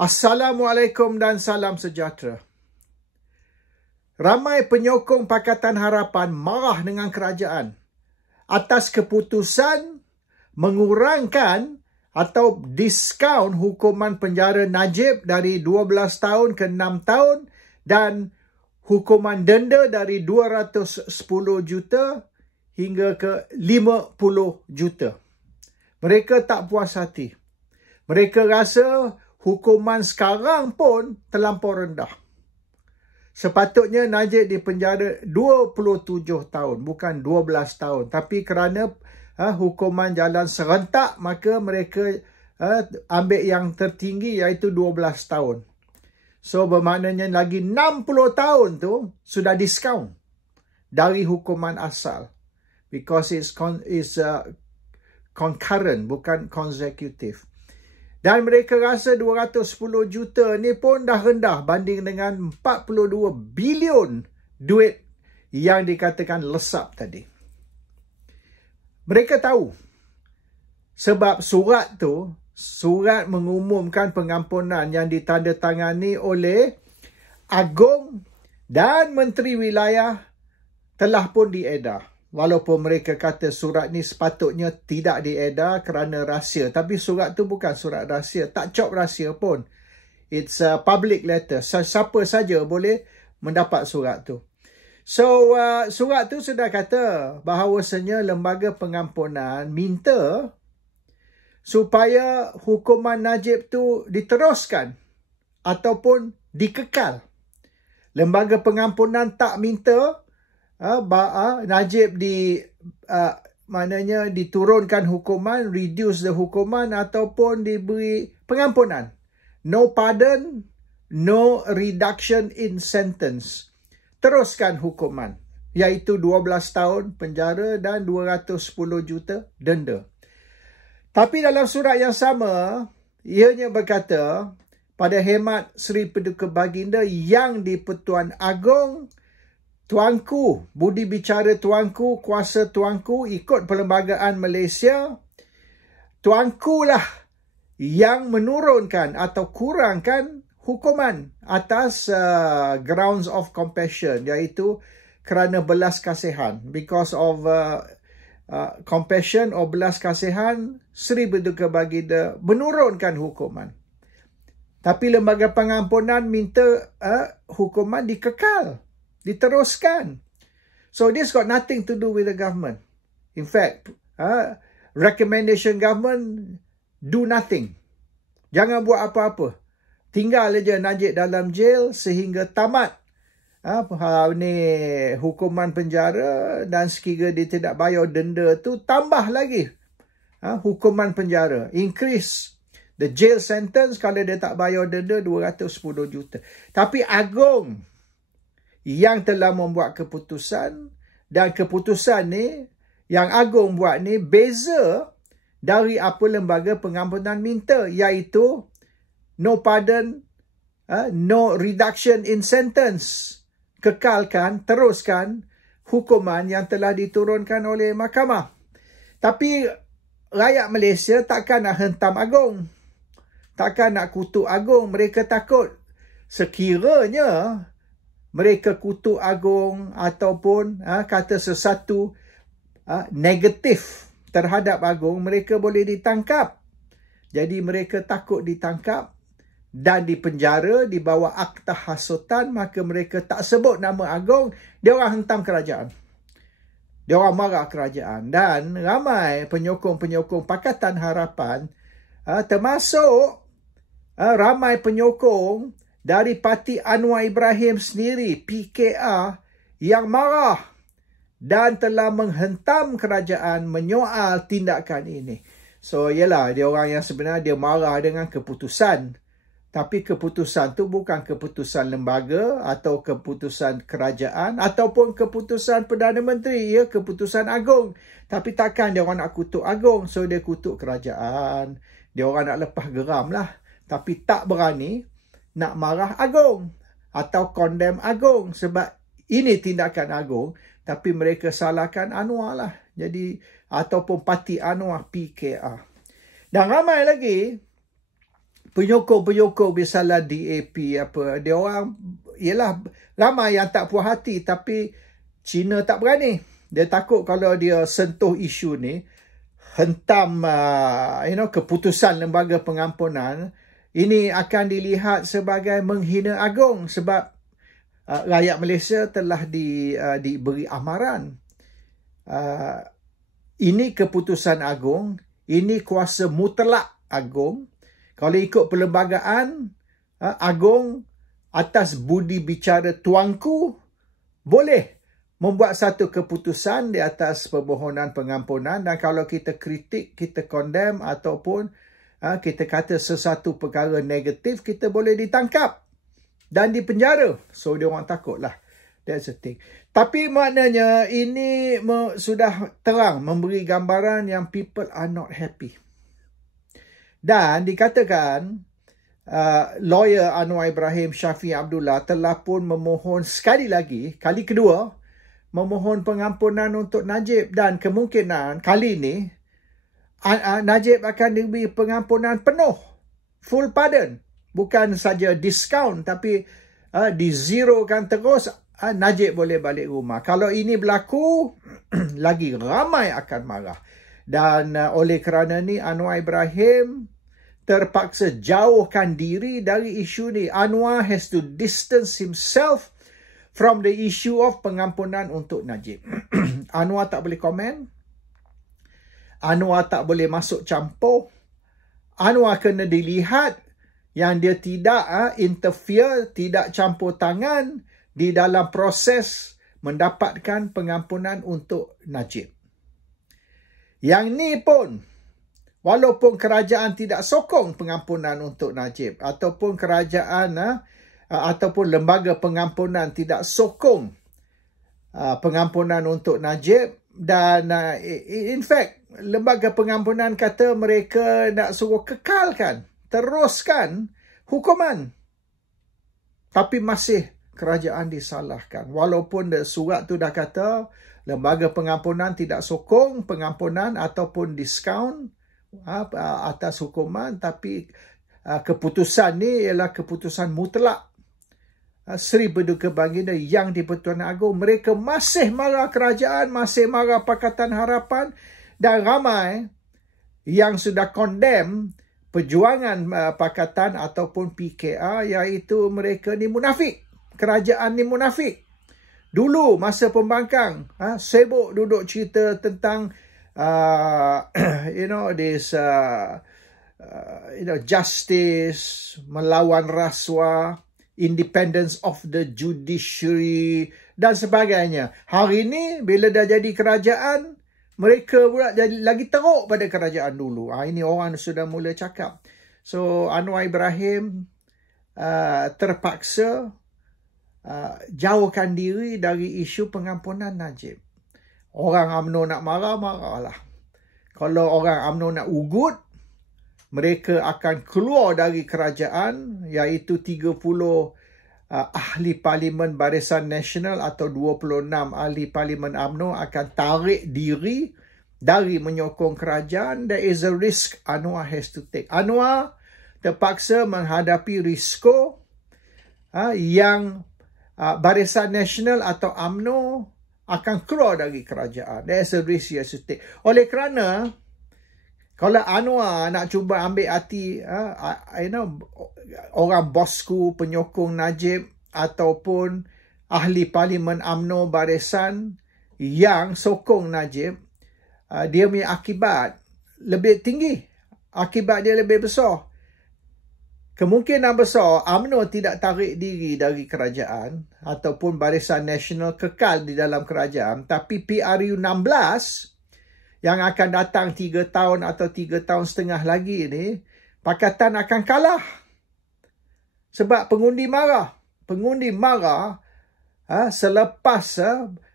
Assalamualaikum dan salam sejahtera. Ramai penyokong Pakatan Harapan marah dengan kerajaan atas keputusan mengurangkan atau diskaun hukuman penjara Najib dari 12 tahun ke 6 tahun dan hukuman denda dari 210 juta hingga ke 50 juta. Mereka tak puas hati. Mereka rasa hukuman sekarang pun terlampau rendah. Sepatutnya Najib dipenjara 27 tahun, bukan 12 tahun. Tapi kerana hukuman jalan serentak, maka mereka ambil yang tertinggi iaitu 12 tahun. So bermaknanya lagi 60 tahun tu sudah diskaun dari hukuman asal. Because it's concurrent, bukan consecutive. Dan mereka rasa 210 juta ni pun dah rendah banding dengan 42 bilion duit yang dikatakan lesap tadi. Mereka tahu sebab surat tu, surat mengumumkan pengampunan yang ditandatangani oleh Agong dan Menteri Wilayah telah pun diedar. Walaupun mereka kata surat ni sepatutnya tidak diedar kerana rahsia. Tapi surat tu bukan surat rahsia. Tak cop rahsia pun. It's a public letter. Siapa saja boleh mendapat surat tu. So, surat tu sudah kata bahawasanya lembaga pengampunan minta supaya hukuman Najib tu diteruskan ataupun dikekal. Lembaga pengampunan tak minta Najib maknanya diturunkan hukuman, reduce the hukuman ataupun diberi pengampunan. No pardon, no reduction in sentence. Teruskan hukuman, iaitu 12 tahun penjara dan 210 juta denda. Tapi dalam surat yang sama, ianya berkata, pada khidmat Seri Paduka Baginda yang di-Pertuan Agong, Tuanku, budi bicara Tuanku, kuasa Tuanku ikut Perlembagaan Malaysia, Tuanku lah yang menurunkan atau kurangkan hukuman atas grounds of compassion, iaitu kerana belas kasihan. Because of compassion or belas kasihan, Seri Paduka Baginda menurunkan hukuman. Tapi lembaga pengampunan minta hukuman dikekal. Diteruskan. So this got nothing to do with the government. In fact, recommendation government do nothing. Jangan buat apa-apa. Tinggal aja Najib dalam jail sehingga tamat hukuman penjara, dan sekira dia tidak bayar denda tu, tambah lagi hukuman penjara. Increase the jail sentence kalau dia tak bayar denda 210 juta. Tapi Agong yang telah membuat keputusan, dan keputusan ni yang Agong buat ni beza dari apa lembaga pengampunan minta, iaitu no pardon, no reduction in sentence. Kekalkan, teruskan hukuman yang telah diturunkan oleh mahkamah. Tapi rakyat Malaysia takkan nak hentam Agong, takkan nak kutuk Agong. Mereka takut sekiranya mereka kutuk Agong ataupun kata sesuatu negatif terhadap Agong, mereka boleh ditangkap. Jadi mereka takut ditangkap dan dipenjara di bawah akta hasutan, maka mereka tak sebut nama Agong. Dia orang hentam kerajaan. Dia orang marah kerajaan. Dan ramai penyokong-penyokong Pakatan Harapan, termasuk ramai penyokong dari Parti Anwar Ibrahim sendiri, PKR, yang marah dan telah menghentam kerajaan menyoal tindakan ini. So, ialah dia orang yang sebenarnya dia marah dengan keputusan. Tapi keputusan tu bukan keputusan lembaga atau keputusan kerajaan ataupun keputusan Perdana Menteri, ya, keputusan Agong. Tapi takkan dia orang nak kutuk Agong, so dia kutuk kerajaan. Dia orang nak lepas geram lah. Tapi tak berani nak marah Agong atau condemn Agong sebab ini tindakan Agong, tapi mereka salahkan Anwar lah. Jadi ataupun Parti Anwar, PKR. Dan ramai lagi penyokong misalnya DAP apa, dia orang ialah ramai yang tak puas hati, tapi China tak berani. Dia takut kalau dia sentuh isu ni, hentam keputusan lembaga pengampunan, ini akan dilihat sebagai menghina agung sebab rakyat Malaysia telah diberi amaran. Ini keputusan agung, ini kuasa mutlak agung. Kalau ikut perlembagaan agung atas budi bicara tuanku, boleh membuat satu keputusan di atas permohonan pengampunan, dan kalau kita kritik, kita condemn ataupun kita kata sesuatu perkara negatif, kita boleh ditangkap dan dipenjara. So, dia orang takutlah. That's the thing. Tapi maknanya ini sudah terang memberi gambaran yang people are not happy. Dan dikatakan lawyer Anwar Ibrahim Shafie Abdullah telah pun memohon sekali lagi, kali kedua, memohon pengampunan untuk Najib, dan kemungkinan kali ini Najib akan diberi pengampunan penuh, full pardon, bukan saja diskaun, tapi dizerokan terus. Najib boleh balik rumah. Kalau ini berlaku, lagi ramai akan marah. Dan oleh kerana ni, Anwar Ibrahim terpaksa jauhkan diri dari isu ni. Anwar has to distance himself from the issue of pengampunan untuk Najib. Anwar tak boleh komen. Anwar tak boleh masuk campur. Anwar kena dilihat yang dia tidak interfere, tidak campur tangan di dalam proses mendapatkan pengampunan untuk Najib. Yang ni pun, walaupun kerajaan tidak sokong pengampunan untuk Najib, ataupun kerajaan ataupun lembaga pengampunan tidak sokong pengampunan untuk Najib, dan in fact, lembaga pengampunan kata mereka nak suruh kekalkan, teruskan hukuman. Tapi masih kerajaan disalahkan. Walaupun surat tu dah kata lembaga pengampunan tidak sokong pengampunan ataupun diskaun atas hukuman, tapi keputusan ni ialah keputusan mutlak Seri Paduka Baginda Yang di-Pertuan Agong. Mereka masih marah kerajaan, masih marah Pakatan Harapan, dan ramai yang sudah condemn perjuangan Pakatan ataupun PKR, iaitu mereka ni munafik. Kerajaan ni munafik. Dulu masa pembangkang, sibuk duduk cerita tentang justice, melawan rasuah, independence of the judiciary dan sebagainya. Hari ini bila dah jadi kerajaan, mereka pula jadi lagi teruk pada kerajaan dulu. Ini orang sudah mula cakap. So Anwar Ibrahim terpaksa jauhkan diri dari isu pengampunan Najib. Orang UMNO nak marah, marahlah. Kalau orang UMNO nak ugut, mereka akan keluar dari kerajaan, iaitu 30 ahli Parlimen Barisan Nasional atau 26 ahli Parlimen UMNO akan tarik diri dari menyokong kerajaan. There is a risk Anwar has to take. Anwar terpaksa menghadapi risiko yang Barisan Nasional atau UMNO akan keluar dari kerajaan. There is a risk he has to take. Oleh kerana kalau Anwar nak cuba ambil hati orang bosku penyokong Najib ataupun ahli Parlimen UMNO Barisan yang sokong Najib, dia punya akibat lebih tinggi. Akibat dia lebih besar. Kemungkinan besar UMNO tidak tarik diri dari kerajaan ataupun Barisan Nasional kekal di dalam kerajaan, tapi PRU 16 yang akan datang 3 tahun atau 3 tahun setengah lagi ni, Pakatan akan kalah. Sebab pengundi marah. Pengundi marah selepas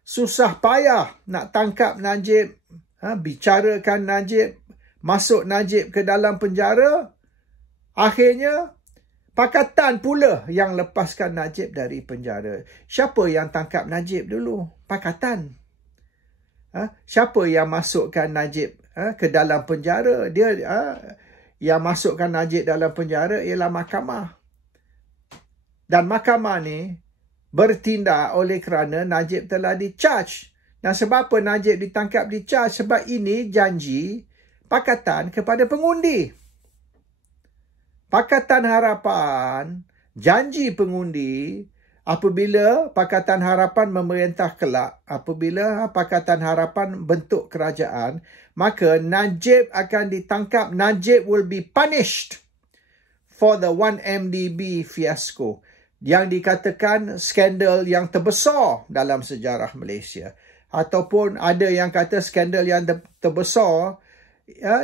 susah payah nak tangkap Najib, bicarakan Najib, masuk Najib ke dalam penjara, akhirnya Pakatan pula yang lepaskan Najib dari penjara. Siapa yang tangkap Najib dulu? Pakatan. Siapa yang masukkan Najib ke dalam penjara? Dia yang masukkan Najib dalam penjara ialah mahkamah. Dan mahkamah ni bertindak oleh kerana Najib telah di-charge. Dan sebab apa Najib ditangkap di-charge? Sebab ini janji Pakatan kepada pengundi. Pakatan Harapan janji pengundi apabila Pakatan Harapan memerintah kelak, apabila Pakatan Harapan bentuk kerajaan, maka Najib akan ditangkap. Najib will be punished for the 1MDB fiasco yang dikatakan skandal yang terbesar dalam sejarah Malaysia. Ataupun ada yang kata skandal yang terbesar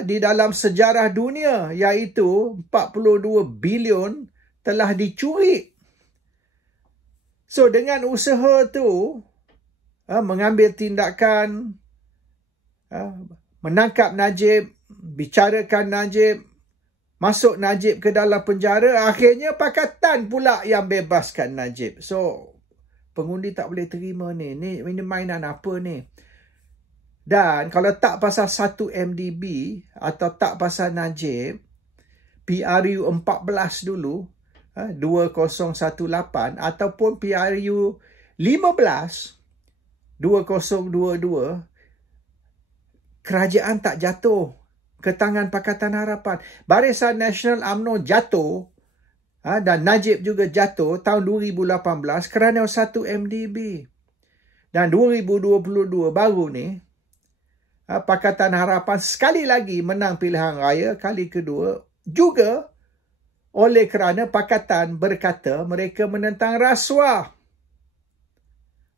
di dalam sejarah dunia, iaitu 42 bilion telah dicuri. So dengan usaha tu mengambil tindakan, menangkap Najib, bicarakan Najib, masuk Najib ke dalam penjara, akhirnya Pakatan pula yang bebaskan Najib. So pengundi tak boleh terima ni. Ini mainan apa ni? Dan kalau tak pasal 1MDB atau tak pasal Najib, PRU 14 dulu, 2018 ataupun PRU 15 2022, kerajaan tak jatuh ke tangan Pakatan Harapan. Barisan Nasional UMNO jatuh dan Najib juga jatuh tahun 2018 kerana 1MDB. Dan 2022 baru ni Pakatan Harapan sekali lagi menang pilihan raya kali kedua, juga oleh kerana Pakatan berkata mereka menentang rasuah.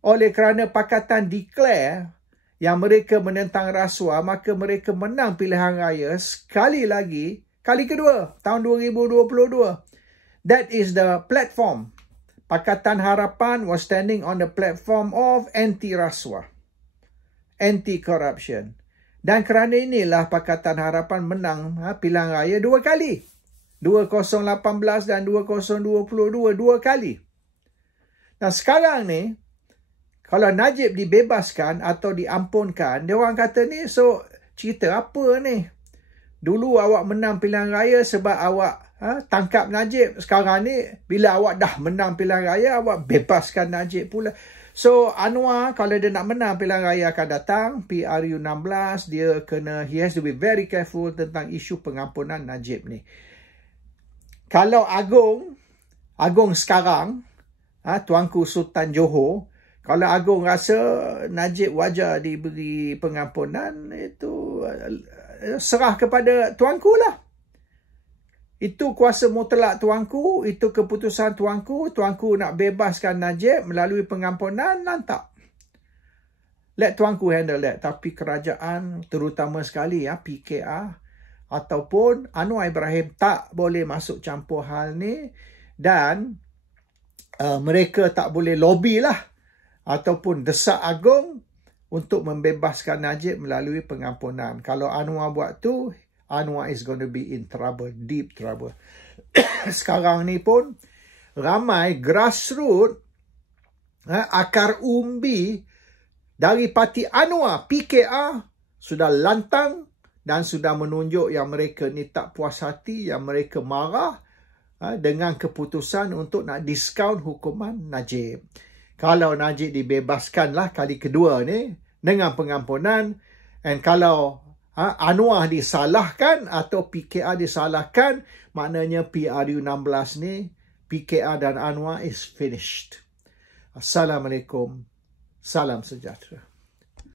Oleh kerana Pakatan declare yang mereka menentang rasuah, maka mereka menang pilihan raya sekali lagi, kali kedua, tahun 2022. That is the platform. Pakatan Harapan was standing on the platform of anti-rasuah, anti-corruption. Dan kerana inilah Pakatan Harapan menang pilihan raya dua kali. 2018 dan 2022, dua kali. Nah sekarang ni, kalau Najib dibebaskan atau diampunkan, dia orang kata ni, so cerita apa ni? Dulu awak menang pilihan raya sebab awak tangkap Najib. Sekarang ni, bila awak dah menang pilihan raya, awak bebaskan Najib pula. So Anwar, kalau dia nak menang pilihan raya akan datang, PRU 16, he has to be very careful tentang isu pengampunan Najib ni. Kalau Agong sekarang, Tuanku Sultan Johor, kalau Agong rasa Najib wajar diberi pengampunan, itu serah kepada Tuanku lah. Itu kuasa mutlak Tuanku, itu keputusan Tuanku. Tuanku nak bebaskan Najib melalui pengampunan, lantak. Let Tuanku handle that. Tapi kerajaan, terutama sekali PKR, ataupun Anwar Ibrahim tak boleh masuk campur hal ni, dan mereka tak boleh lobby lah ataupun desak Agong untuk membebaskan Najib melalui pengampunan. Kalau Anwar buat tu, Anwar is going to be in trouble, deep trouble. Sekarang ni pun ramai grassroots, akar umbi dari parti Anwar, PKR, sudah lantang dan sudah menunjuk yang mereka ni tak puas hati, yang mereka marah dengan keputusan untuk nak diskaun hukuman Najib. Kalau Najib dibebaskanlah kali kedua ni dengan pengampunan, dan kalau Anwar disalahkan atau PKR disalahkan, maknanya PRU 16 ni, PKR dan Anwar is finished. Assalamualaikum. Salam sejahtera.